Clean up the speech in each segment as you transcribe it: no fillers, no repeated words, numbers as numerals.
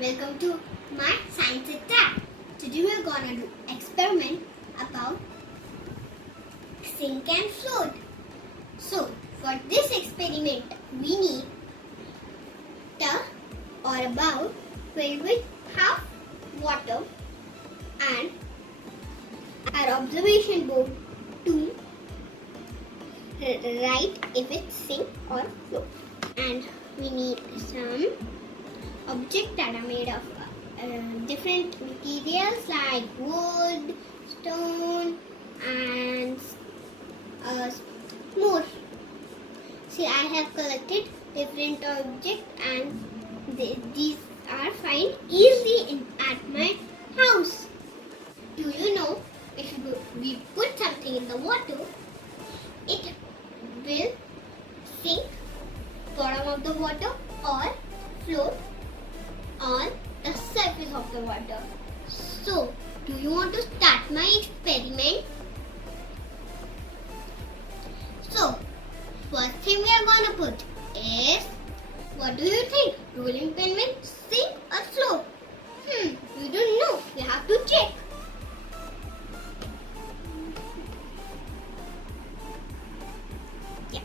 Welcome to my science attack. Today we are gonna do experiment about sink and float. So for this experiment we need tub or a bowl filled with half water and our observation board to write if it's sink or float. And we need some objects that are made of different materials like wood, stone and more. See, I have collected different objects and these are found easily at my house. Do you know if we put something in the water, it will sink bottom of the water or float on the surface of the water. So, do you want to start my experiment? So, first thing we are gonna put is, what do you think? Rolling pin will sink or float? We don't know. We have to check. Yeah.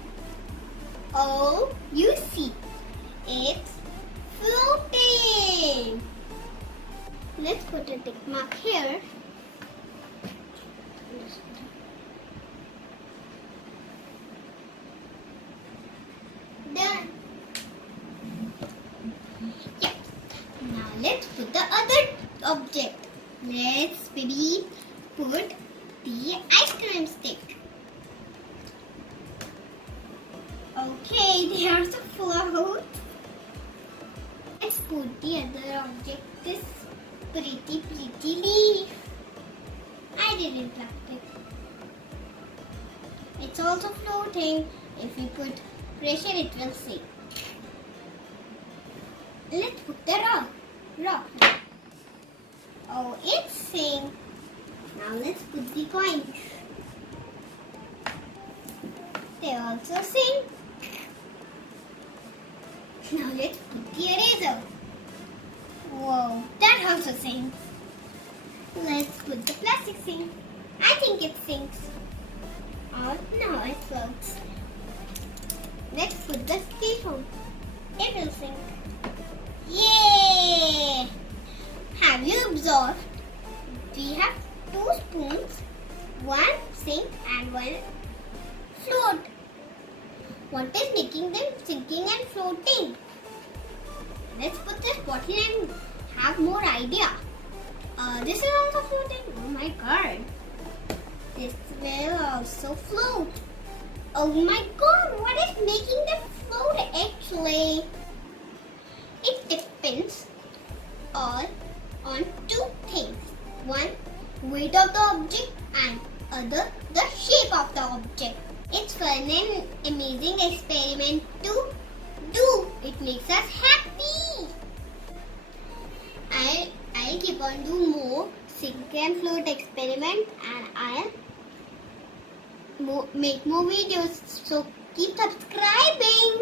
Oh, you see, it's floating. Let's put a tick mark here. Done. Yeah. Now let's put the other object. Let's maybe put the ice cream stick. Okay, there's a float. Let's put the other object, this pretty leaf. I didn't pluck it. It's also floating. If we put pressure, it will sink. Let's put the rock. Oh, it sinks. Now let's put the coins. They also sink. Now let's put the eraser. Whoa, that also sinks. Let's put the plastic sink. I think it sinks. Oh no, it floats. Let's put the teaspoon. It will sink. Yay! Have you observed? We have two spoons, one sink and one float. What is making them sinking and floating? Let's put this bottle and have more idea. This is also floating. Oh my god. This will also float. Oh my god, what is making them float actually? It depends all on two things. One, weight of the object and other, the shape of the object. It's fun and amazing experiment to do. It makes us happy. I'll keep on doing more sink and float experiment and I'll make more videos. So keep subscribing.